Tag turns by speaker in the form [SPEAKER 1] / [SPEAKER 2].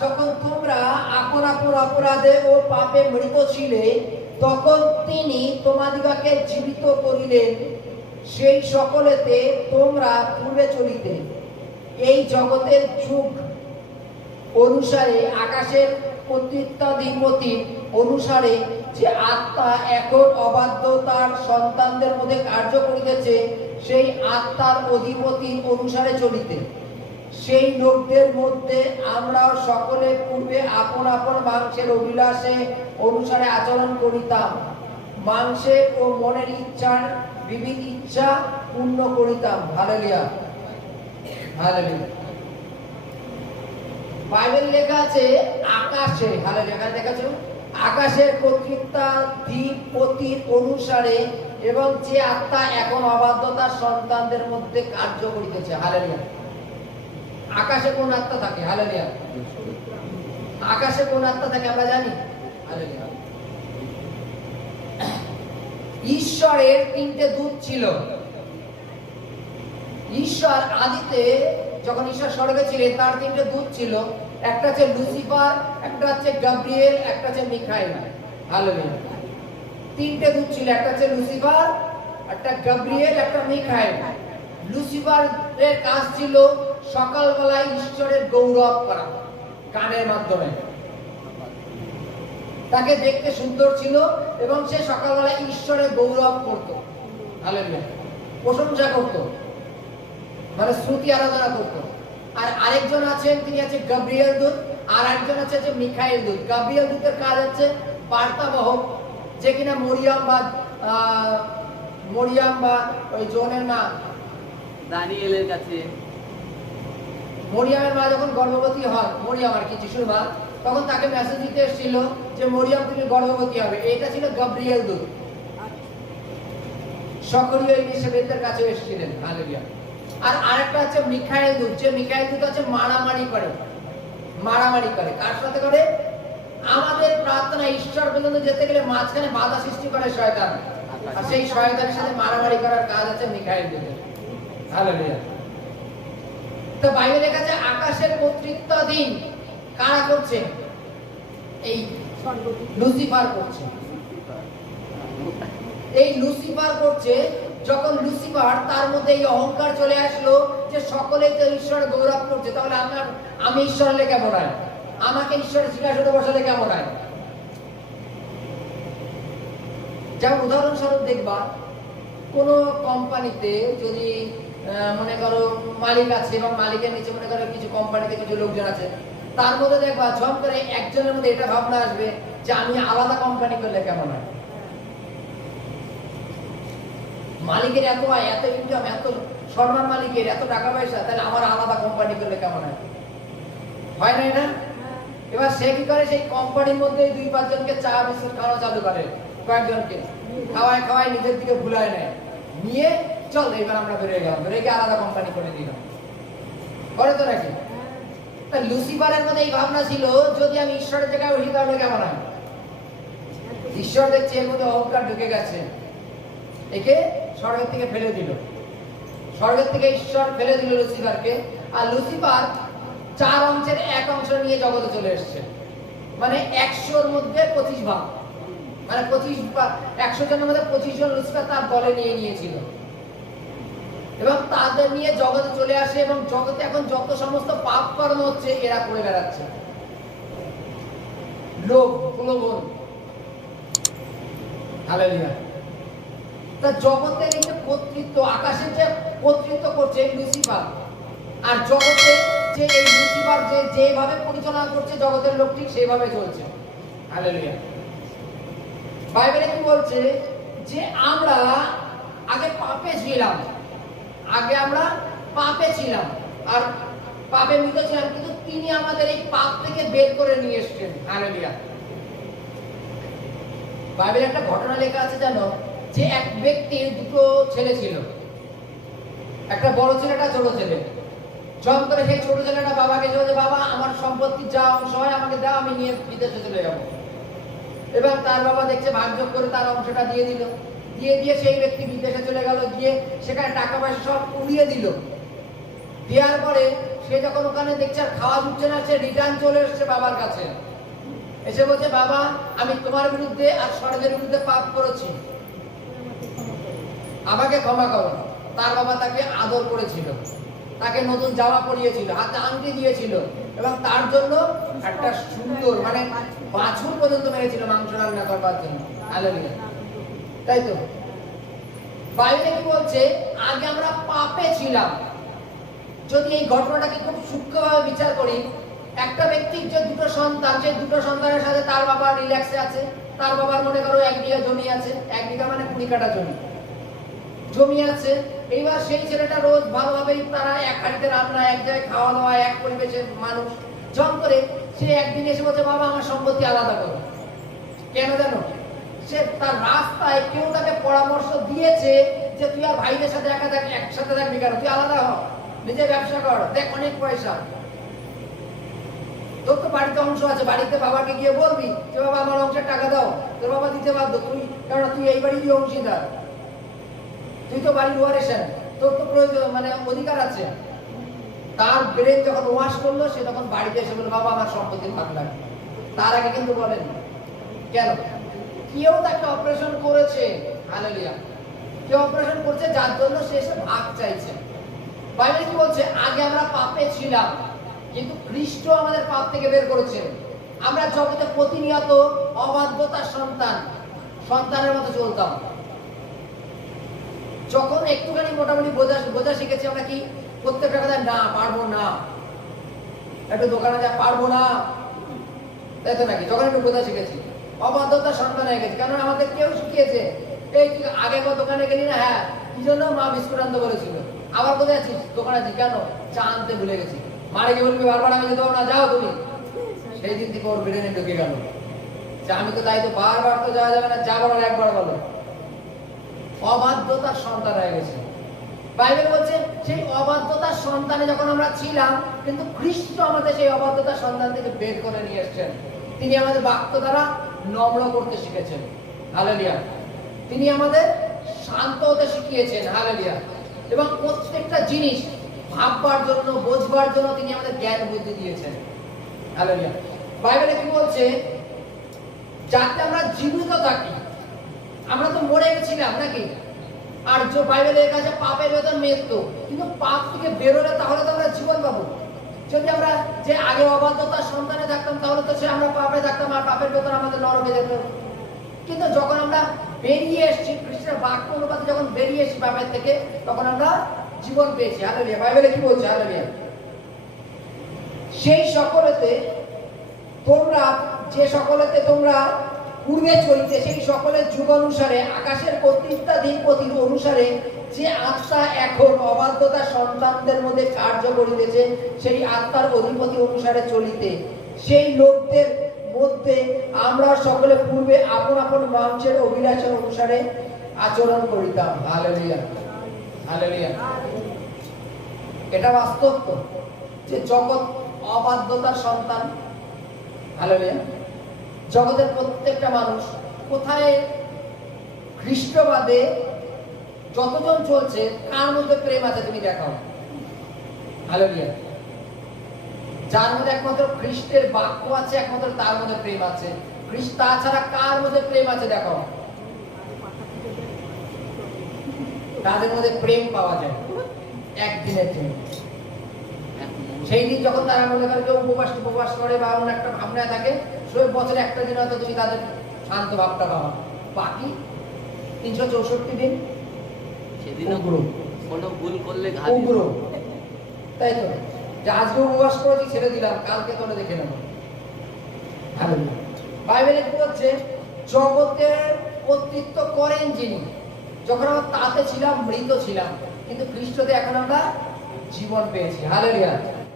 [SPEAKER 1] যখন তোমরা আপন আপন অপরাধে ও পাপে মৃত ছিলে, তখন তিনি তোমাদিগকে জীবিত করিলেন। সেই সকলেতে তোমরা পূর্বে চলিতে। এই জগতের যুগ অনুসারে, আকাশের কর্তৃত্বাধিপতি অনুসারে যে আত্মা এখন অবাধ্যতার সন্তানদের মধ্যে কার্য করিতেছে, সেই আত্মার অধিপতি অনুসারে চলিতে। সেই লোকদের মধ্যে আমরাও সকলে পূর্বে আপন আপন মাংসের অভিলাষে অনুসারে আচরণ করিতাম। মাংসের ও মনের ইচ্ছার বিবিধ ইচ্ছা পূর্ণ করিতাম। হালেলিয়া। হালেলিয়া। বাইবেল লেখা আছে আকাশে। হালে লেখা দেখাছো আকাশের কর্তৃত্বা কর্তৃত্বাধিপতির অনুসারে এবং যে আত্মা এখন অবাধ্যতার সন্তানদের মধ্যে কার্য করিতেছে। হালেলিয়া। আকাশে কোন আত্মা থাকে? হালেলিয়া। আকাশে কোন আত্মা থাকে আমরা জানি? হালেলিয়া। ঈশ্বরের তিনটে দূত ছিল। ঈশ্বর আদিতে যখন ঈশ্বর স্বর্গে ছিলেন, তার তিনটে দূত ছিল। একটা হচ্ছে লুসিফার, একটা হচ্ছে গাব্রিয়েল, একটা হচ্ছে মিখাইল। হালেলুয়া। তিনটে দূত ছিল, একটা হচ্ছে লুসিফার, একটা গাব্রিয়েল, একটা মিখাইল। লুসিফারের কাজ ছিল সকালবেলায় ঈশ্বরের গৌরব করা গানের মাধ্যমে। তাকে দেখতে সুন্দর ছিল এবং সে সকালবেলায় ঈশ্বরের গৌরব করত। প্রশংসা করতো। মানে শ্রুতি আরাধনা করতো। আর আরেকজন আছেন, তিনি আছে গাব্রিয়েল দূত, আর একজন আছে যে মিখাইল দূত। গাব্রিয়েল দূতের কাজ হচ্ছে বার্তাবাহক যে কিনা মরিয়াম বা মরিয়াম বা ওই জোনের মা।
[SPEAKER 2] দানিয়েলের কাছে
[SPEAKER 1] মরিয়ামের মা যখন গর্ভবতী হয়, মরিয়াম আর কি, যিশুর মা, তখন তাকে মেসেজ দিতে এসেছিল যে, মরিয়াম, তুমি গর্ভবতী হবে। এটা ছিল গাব্রিয়েল দূত। সক্রিয় ইলিশাবেতের কাছে এসেছিলেন আর আরেকটা হচ্ছে মিখাইল দূত, যে মিখাইল দূত হচ্ছে মারামারি করে। মারামারি করে। কার সাথে করে? আমাদের প্রার্থনা ঈশ্বর পর্যন্ত যেতে গেলে মাঝখানে বাধা সৃষ্টি করে শয়তান। আর সেই শয়তানের সাথে মারামারি করার কাজ আছে মিখাইল দূতের। তো বাইরে লেখা আছে আকাশের কর্তৃত্বাধীন কারা করছে? এই লুসিফার করছে। এই লুসিফার করছে, যখন লুসিফার তার মধ্যে এই অহংকার চলে আসলো যে সকলেই তো ঈশ্বর গৌরব করছে, তাহলে আমার আমি ঈশ্বর হলে কেমন হয়? আমাকে ঈশ্বরের সিংহাসনে বসালে কেমন হয়? যেমন উদাহরণস্বরূপ দেখবা, কোন কোম্পানিতে যদি মনে করো মালিক আছে এবং মালিকের নিচে মনে করো কিছু কোম্পানিতে কিছু লোকজন আছে, তার মধ্যে দেখবা ঝম করে একজনের মধ্যে এটা ভাবনা আসবে যে আমি আলাদা কোম্পানি করলে কেমন হয়? মালিকের এত আয়, এত ইনকাম এত সম্মান মালিকের, এত টাকা পয়সা, তাহলে আমার আলাদা কোম্পানি করলে কেমন হয়? হয় না? এটা এবার সে কি করে? সেই কোম্পানির মধ্যে দুই পাঁচজনকে চা বিস্কুট খাওয়া চালু করে, কয়েকজনকে, খাওয়ায় খাওয়ায় নিজের দিকে ভুলায় নেয়। নিয়ে, চল, এবার আমরা বেরোয় গেলাম। বেরোয় গিয়ে আলাদা কোম্পানি করে দিলাম। করে তো নাকি লুসিফারের মধ্যে এই ভাবনা ছিল, যদি আমি ঈশ্বরের জায়গায় উঠি তাহলে কেমন হয়? ঈশ্বর দেখছে এর মধ্যে অহংকার ঢুকে গেছে। একে স্বর্গের থেকে ফেলে দিল। স্বর্গের থেকে ঈশ্বর ফেলে দিল লুসিফারকে আর লুসিফার চার অংশের এক অংশ নিয়ে জগতে চলে এসেছে। মানে একশোর মধ্যে পঁচিশ ভাগ। মানে পঁচিশ বা একশো জনের মধ্যে পঁচিশ জন লুসিফার তার দলে নিয়ে নিয়েছিল। এবং তাদের নিয়ে জগতে চলে আসে এবং জগতে এখন যত সমস্ত পাপ কর্ম হচ্ছে, এরা করে বেড়াচ্ছে। লোভ, প্রলোভন। তা জগতের যে কর্তৃত্ব আকাশের যে কর্তৃত্ব করছে লুসিফার, আর জগতে যে এই লুসিফার যে যেভাবে পরিচালনা করছে জগতের লোক ঠিক সেইভাবে চলছে। হালেলুয়া বাইবেলে কি বলছে? যে আমরা আগে পাপে ছিলাম, আগে আমরা পাপে ছিলাম। আর পাপে মৃত ছিলাম, কিন্তু তিনি আমাদের এই পাপ থেকে বের করে নিয়ে এসেছেন। হালেলুয়া বাইবেলে একটা ঘটনা লেখা আছে জানো? যে এক ব্যক্তির দুটো ছেলে ছিল। একটা বড় ছেলে, একটা ছোট ছেলে। জম করে সেই ছোট ছেলেটা বাবাকে বলে বাবা, আমার সম্পত্তি যা অংশ হয় আমাকে দাও, আমি নিয়ে বিদেশে চলে যাব। এবং তার বাবা দেখছে ভাগযোগ করে তার অংশটা দিয়ে দিল। দিয়ে দিয়ে সেই ব্যক্তি বিদেশে চলে গেল, গিয়ে সেখানে টাকা পয়সা সব উড়িয়ে দিল। দেওয়ার পরে সে যখন ওখানে দেখছে আর খাওয়া জুটছে না, সে রিটার্ন চলে এসছে বাবার কাছে। এসে বলছে, বাবা, আমি তোমার বিরুদ্ধে আর স্বর্গের বিরুদ্ধে পাপ করেছি। আমাকে ক্ষমা করো। তার বাবা তাকে আদর করেছিল। তাকে নতুন জামা পরিয়েছিল, হাতে আংটি দিয়েছিল এবং তার জন্য একটা সুন্দর মানে বাছুর পর্যন্ত মেরেছিল মাংস রান্না করবার জন্য। তাই তো? বাইরে কি বলছে? আগে আমরা পাপে ছিলাম। যদি এই ঘটনাটাকে খুব সূক্ষ্মভাবে বিচার করি, একটা ব্যক্তির যে দুটো সন্তান দুটো সন্তানের সাথে তার বাবা রিল্যাক্সে আছে, তার বাবার মনে করো এক বিঘা জমি আছে, এক বিঘা মানে কুড়ি কাটা জমি। জমি আছে, এইবার সেই ছেলেটা রোজ ভালোভাবে তারা এক হাড়িতে রান্না, এক জায়গায় খাওয়া দাওয়া, এক পরিবেশের মানুষ। জম করে সে একদিন এসে বলছে, বাবা, আমার সম্পত্তি আলাদা করো। কেন জানো? সে তার রাস্তায় কেউ তাকে পরামর্শ দিয়েছে যে, তুই আর ভাইদের সাথে একা থাক, একসাথে থাকবি কেন? তুই আলাদা হ, নিজে ব্যবসা কর, দেখ অনেক পয়সা। তোর তো বাড়িতে অংশ আছে, বাড়িতে বাবাকে গিয়ে বলবি যে, বাবা, আমার অংশের টাকা দাও। তোর বাবা দিতে বাধ্য, তুই, কেননা তুই এই বাড়িরই অংশীদার। তুই তো বাড়ির ওয়ারেশন, তোর তো প্রয়োজন মানে অধিকার আছে। তার ব্রেন যখন ওয়াশ করল, সে তখন বাড়িতে এসে বলল, বাবা, আমার সম্পত্তি ভাগ লাগে তার আগে কিন্তু বলেন কেন? কেউ তাকে অপারেশন করেছে, হালেলিয়া। কেউ অপারেশন করছে, যার জন্য সে এসে ভাগ চাইছে। বাইবেল কি বলছে? আগে আমরা পাপে ছিলাম, কিন্তু খ্রিস্ট আমাদের পাপ থেকে বের করেছে। আমরা জগতে প্রতিনিয়ত অবাধ্যতার সন্তান, সন্তানের মতো চলতাম। যখন একটুখানি মোটামুটি বোঝা বোঝা শিখেছি আমরা কি? প্রত্যেকটা কথা, না, পারব না। একটু দোকানে যা, পারব না। তাই তো নাকি? যখন একটু বোঝা শিখেছি। অবাধ্যতা সন্তান হয়ে গেছে। কারণ আমাদের কেউ শিখিয়েছে, এই তুই আগে কো দোকানে গেলি না? হ্যাঁ কি জন্য মা বিস্কুট আনতে বলেছিল। আবার কোথায় আছিস? দোকানে আছিস কেন? চা আনতে ভুলে গেছি। মারে গিয়ে বলবি? বারবার আমি যেতে না, যাও তুমি। সেই দিন থেকে ওর ব্রেনে ঢুকে গেল। যে আমি তো তাই তো বারবার তো যাওয়া যাবে না, যা একবার বলো। অবাধ্যতার সন্তান হয়ে গেছে। বাইবেল বলছে, সেই অবাধ্যতার সন্তানে যখন আমরা ছিলাম, কিন্তু খ্রিস্ট আমাদের সেই অবাধ্যতার সন্তান থেকে বের করে নিয়ে এসেছেন। তিনি আমাদের বাক্য দ্বারা নম্র করতে শিখেছেন। হালেলিয়া। তিনি আমাদের শান্ত হতে শিখিয়েছেন। হালেলিয়া। এবং প্রত্যেকটা জিনিস ভাববার জন্য, বোঝবার জন্য তিনি আমাদের জ্ঞান বুদ্ধি দিয়েছেন। হালেলিয়া। বাইবেলে কি বলছে? যাতে আমরা জীবিত থাকি। আমরা তো মরে গেছিলাম নাকি? আর যে বাইবেলের কাছে পাপের বেতন মৃত্যু কিন্তু পাপ থেকে বেরোলে তাহলে তো আমরা জীবন পাবো। যদি আমরা যে আগে অবাধ্যতার সন্তানে থাকতাম, তাহলে তো সে আমরা পাপে থাকতাম আর পাপের বেতন আমাদের নরকে যেত। কিন্তু যখন আমরা বেরিয়ে এসেছি কৃষ্ণের বাক্য অনুপাতে যখন বেরিয়ে এসেছি পাপের থেকে, তখন আমরা জীবন পেয়েছি। হালেলিয়া বাইবেলে কি বলছে? হালেলিয়া সেই সকলেতে তোমরা, যে সকলেতে তোমরা পূর্বে চলিতে সেই সকলের যুগ অনুসারে, আকাশের কর্তৃত্বাধিপতির অনুসারে যে আত্মা এখন অবাধ্যতা সন্তানদের মধ্যে কার্য করিতেছে, সেই আত্মার অধিপতি অনুসারে চলিতে। সেই লোকদের মধ্যে আমরা সকলে পূর্বে আপন আপন মাংসের অভিলাষের অনুসারে আচরণ করিতাম। হালেলুয়া। হালেলুয়া। এটা বাস্তব তো, যে জগৎ অবাধ্যতার সন্তান। হালেলুয়া। জগতের প্রত্যেকটা মানুষ কোথায় খ্রিস্টবাদে যতজন চলছে, কার মধ্যে প্রেম আছে তুমি দেখাও। হালেলুয়া যার মধ্যে একমাত্র খ্রিস্টের বাক্য আছে, একমাত্র তার মধ্যে প্রেম আছে। খ্রিস্ট তাছাড়া কার মধ্যে প্রেম আছে দেখাও। তাদের মধ্যে প্রেম পাওয়া যায়। একদিনের জন্য সেই দিন যখন তারা মনে করে কেউ উপবাস উপবাস করে বা অন্য একটা ভাবনায় থাকে বছরে একটা দিন হয়তো তুমি তাদের শান্ত ভাবটা পাবা বাকি তিনশো চৌষট্টি দিন উগ্র।
[SPEAKER 2] কোনো ভুল করলে
[SPEAKER 1] উগ্র। তাই তো? যে আজকে উপবাস করেছি ছেড়ে দিলাম কালকে তোরে দেখে নেব. বাইবেলে কি জগতের কর্তৃত্ব করেন যিনি। যখন আমরা তাতে ছিলাম মৃত ছিলাম কিন্তু খ্রিস্টতে এখন আমরা জীবন পেয়েছি। হালেলিয়া